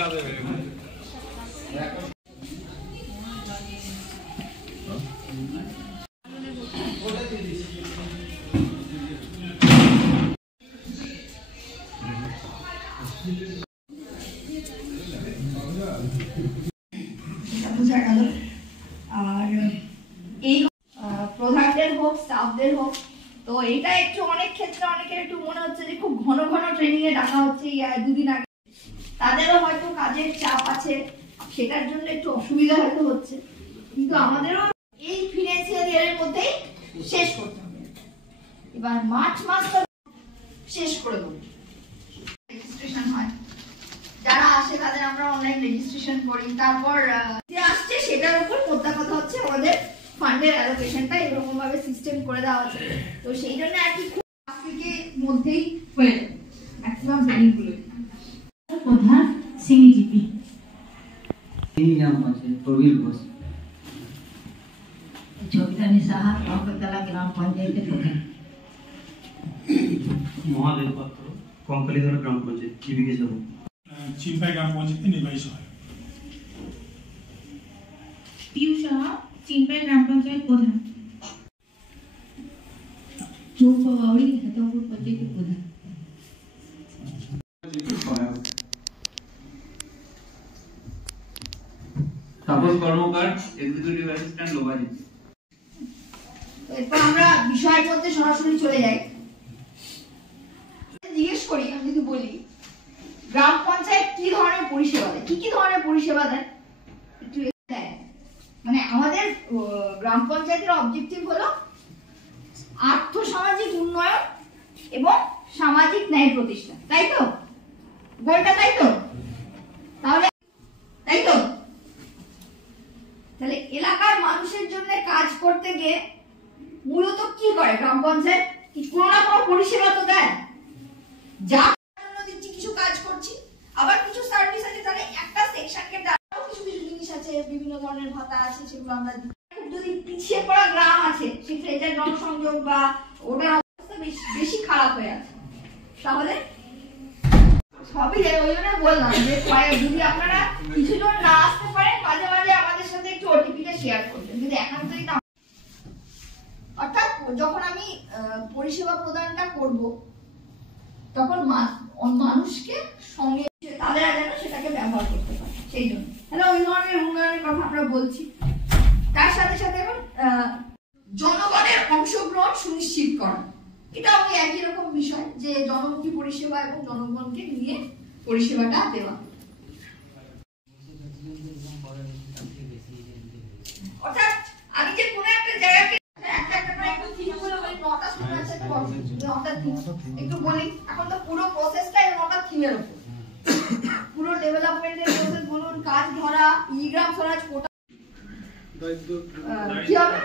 বোঝা গেল। আর এই প্রধানদের হোক স্টাফদের হোক, তো এটা একটু অনেক ক্ষেত্রে অনেকের একটু মনে হচ্ছে যে খুব ঘন ঘন ট্রেনিং এ ডাকা হচ্ছে। দুদিন আগে তাদেরও হয়তো কাজের চাপ আছে, সেটার জন্য একটু অসুবিধা হয়তো হচ্ছে, কিন্তু আমাদেরও এই ফিনান্সিয়াল ইয়ারের মধ্যেই শেষ করতে হবে। এবার মার্চ মাসটা শেষ করে দেবো, রেজিস্ট্রেশন হয়, যারা আসে তাদের আমরা অনলাইন রেজিস্ট্রেশন করি। তারপর যে আসছে সেটার উপর মোদ্দা কথা হচ্ছে আমাদের ফান্ডের অ্যালোকেশনটা এরকম ভাবে সিস্টেম করে দেওয়া আছে। তো সেই জন্য আর কি খুব আজকের মধ্যেই হয়ে যাবে ম্যাক্সিমাম ট্রেনিং গুলো। প্রধান সিনিজিপি এই নাম আছে প্রবীর ঘোষ। জবিতানি সাহা কঙ্কতলা গ্রাম পঞ্চায়েতের প্রধান। মহাদেব পাত্র কঙ্কালীধরা গ্রাম পঞ্চায়েত জীবিকা সভা। চিনপাই গ্রাম পঞ্চায়েতে নির্বাহী সহায়ক। পিউ সাহা চিনপাই গ্রাম পঞ্চায়েত প্রধান। চৌপা বাউরি হেতমপুর পঞ্চায়েতের প্রধান। তাপস কর্মকার এক্সিকিউটিভ অ্যাসিস্ট্যান্ট লোবাজি। এরপর আমরা বিষয়ের মধ্যে সরাসরি চলে যাই। জিজ্ঞেস করি, আমি যদি বলি গ্রাম পঞ্চায়েত কি ধরনের পরিষেবা দেয়, কি কি ধরনের পরিষেবা দেয় একটু দেয়। মানে আমাদের গ্রাম পঞ্চায়েতের অবজেক্টিভ হলো আর্থ-সামাজিক উন্নয়ন এবং সামাজিক ন্যায় প্রতিষ্ঠা, তাই তো গোলটা? তাই তো? তাহলে তাই তো, তাহলে এলাকার মানুষের জন্য কাজ করতে গিয়ে মূলত কি করে গ্রাম পঞ্চায়েত? কোনো না কোনো পরিষেবা তো দেয়, যা দিচ্ছি কিছু কাজ করছি, আবার কিছু সার্ভিস আছে, তাহলে একটা সেকশনকে দাঁড়াও কিছু কিছু জিনিস আছে, বিভিন্ন ধরনের ভাতা আছে, সেগুলো আমরা দিই। যদি পিছিয়ে পড়া গ্রাম আছে সেক্ষেত্রে এটা জনসংযোগ বা ওটার অবস্থা বেশি খারাপ হয়ে আছে, তাহলে সবই ওই জন্য বললাম যে যদি আপনারা কিছুজন না আসতে পারেন মাঝে মাঝে আমাদের সাথে একটু ওটিপিটা শেয়ার করবেন, যদি একান্তই না। অর্থাৎ যখন আমি পরিষেবা প্রদানটা করব তখন মানুষকে সঙ্গে তাদের যেন সেটাকে ব্যবহার করতে পারে, সেই জন্য তাহলে ওই ধরনের উন্নয়নের কথা আমরা বলছি। তার সাথে সাথে এখন জনগণের অংশগ্রহণ সুনিশ্চিত করা, এটা আমি একই রকম বিষয় যে জনমুখী পরিষেবা এবং জনগণকে নিয়ে পরিষেবাটা দেওয়া। অর্থাৎ আমি যে কোনো একটা জায়গাকে একটু বলি, এখন তো পুরো প্রসেসটাই 9টা থিমের উপর, পুরো ডেভেলপমেন্টের প্রসেস বলুন, কাজ ধরা, ই-গ্রাম স্বরাজ কোটা কি হবে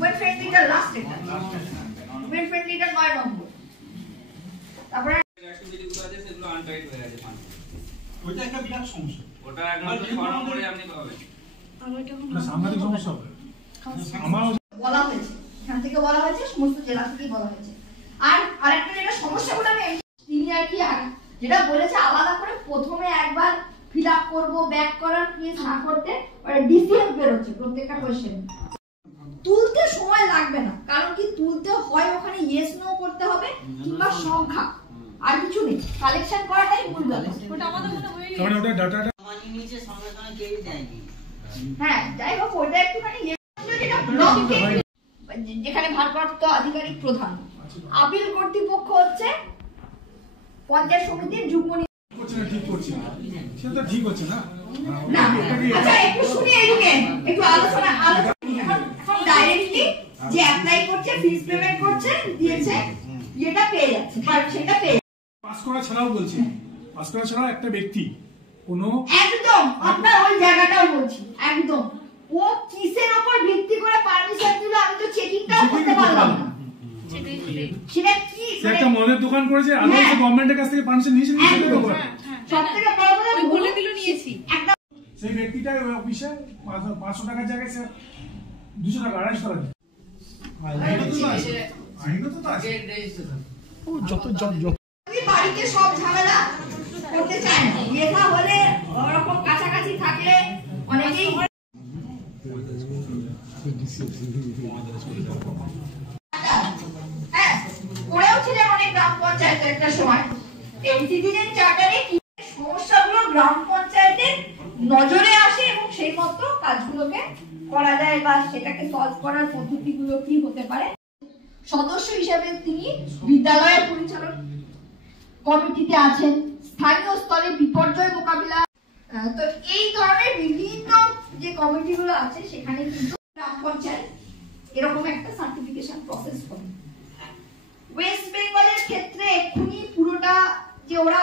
ওয়েব ফ্রেন্ডলিটা লাস্ট, এটা ওয়েব ফ্রেন্ডলিটা 9 নম্বর। তারপরে অ্যাক্টিভিটিগুলো আছে সেগুলো আনটাইট হয়ে আছে। ওইটা একটা বিরাট সমস্যা, ওটা একদম ফর্ম করে আপনি পাবেন। এটা সাংঘাতিক সমস্যা হবে। আমার বলা হয়েছে, এখান থেকে বলা হয়েছে, সমস্ত জেলা থেকেই বলা হয়েছে। আর আরেকটা যেটা সমস্যাগুলো আমি তিনি আর কি যেটা বলেছে আলাদা করে প্রথমে একবার ফিল আপ করবো, ব্যাক করার কেস না করতে ডিসিএফ বেরোচ্ছে প্রত্যেকটা কোয়েশ্চেন। তুলতে সময় লাগবে না, কারণ কি তুলতে হয় ওখানে ইয়েস নো করতে হবে কিংবা সংখ্যা, আর কিছু নেই, কালেকশন করাটাই মূল ব্যাপার। ওটা আমাদের মনে হয়ে গেছে, কারণ ওটা ডাটাটা মানি নিচে সঙ্গে সঙ্গে কেই দেয়নি। হ্যাঁ, যাই হোক ওটা একটুখানি যেটা ব্লক যেখানে ভারপ্রাপ্ত আধিকারিক প্রধান, আপিল কর্তৃপক্ষ হচ্ছে পঞ্চায়েত সমিতির যুগ্ম করছে না, ঠিক করছে না, সেটা তো ঠিক হচ্ছে না। না আচ্ছা একটু শুনি, এদিকে একটু আলোচনা এখন ডাইরেক্টলি যে অ্যাপ্লাই করছে, ফিস পেমেন্ট করছে, দিয়েছে, এটা পেয়ে যাচ্ছে, পারমিশনটা পেয়ে পাস করা ছাড়াও বলছি, পাস করা ছাড়াও একটা ব্যক্তি কোনো একদম আপনার ওই জায়গাটাও বলছি, একদম ও কিসের উপর ভিত্তি করে পারমিশন দিল আমি তো চেকিংটাও করতে পারলাম না। সেটা কি একটা মদের দোকান করেছে, আদালত গভর্নমেন্টের কাছ থেকে পারমিশন নিয়েছে, সবথেকে বড় কথা বলে দিল নিয়েছি। একটা সেই ব্যক্তিটা ওই অফিসে 500 টাকার জায়গায় সে 200 টাকা 250 টাকা আইনত তো আছে। তুমি বাড়িতে সব ঝামেলা করতে চায় না, লেখা হলে ওরকম কাছাকাছি থাকলে অনেকেই হ্যাঁ করেও ছিলেন অনেক গ্রাম পঞ্চায়েত একটা সময়। এই সিটিজেন চার্টারে কি সমস্যাগুলো গ্রাম পঞ্চায়েতের নজরে আসে এবং সেই মতো কাজগুলোকে করা যায় বা সেটাকে সলভ করার পদ্ধতিগুলো কি হতে পারে। সদস্য হিসেবে তিনি বিদ্যালয়ের পরিচালন কমিটিতে আছেন, স্থানীয় স্তরে বিপর্যয় মোকাবিলা, তো এই ধরনের বিভিন্ন যে কমিটিগুলো আছে সেখানে কিন্তু গ্রাম পঞ্চায়েত এরকম একটা সার্টিফিকেশন প্রসেস করে। ওয়েস্ট বেঙ্গলের ক্ষেত্রে এক্ষুনি পুরোটা যে ওরা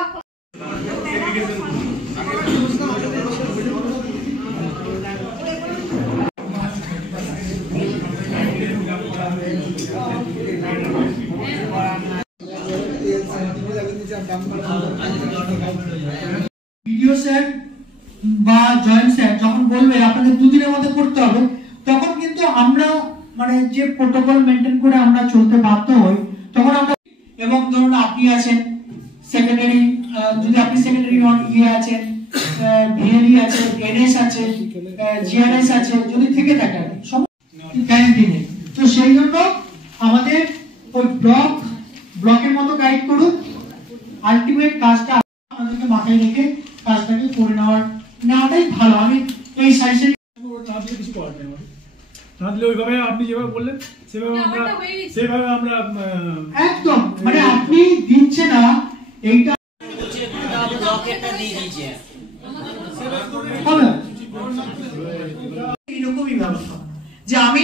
ভিডিও স্যার বা জয়েন্ট স্যার যখন বলবে আপনাদের দুদিনের মধ্যে করতে হবে, তখন কিন্তু আমরা মানে যে প্রোটোকল মেনটেন করে আমরা চলতে বাধ্য হই, তখন আমরা এবং ধরুন আপনি আছেন সেক্রেটারি, যদি আপনি সেক্রেটারি হন, আছেন ভিএলই আছে, এনএস আছে, জিআরএস আছে, যদি থেকে থাকে গ্যারান্টি নেই। তো সেই জন্য আমাদের ওই ব্লকের মতো গাইড করুন, আলটিমেট কাজটা আমাদেরকে মাথায় রেখে কাজটাকে করে নেওয়াটাই ভালো। আমি এই সাইজের কিছু করার নেই, না দিলে ওইভাবে আপনি যেভাবে বললেন সেভাবে আমরা একদম মানে আপনি দিচ্ছে না এইটা এইরকমই ব্যবস্থা যে আমি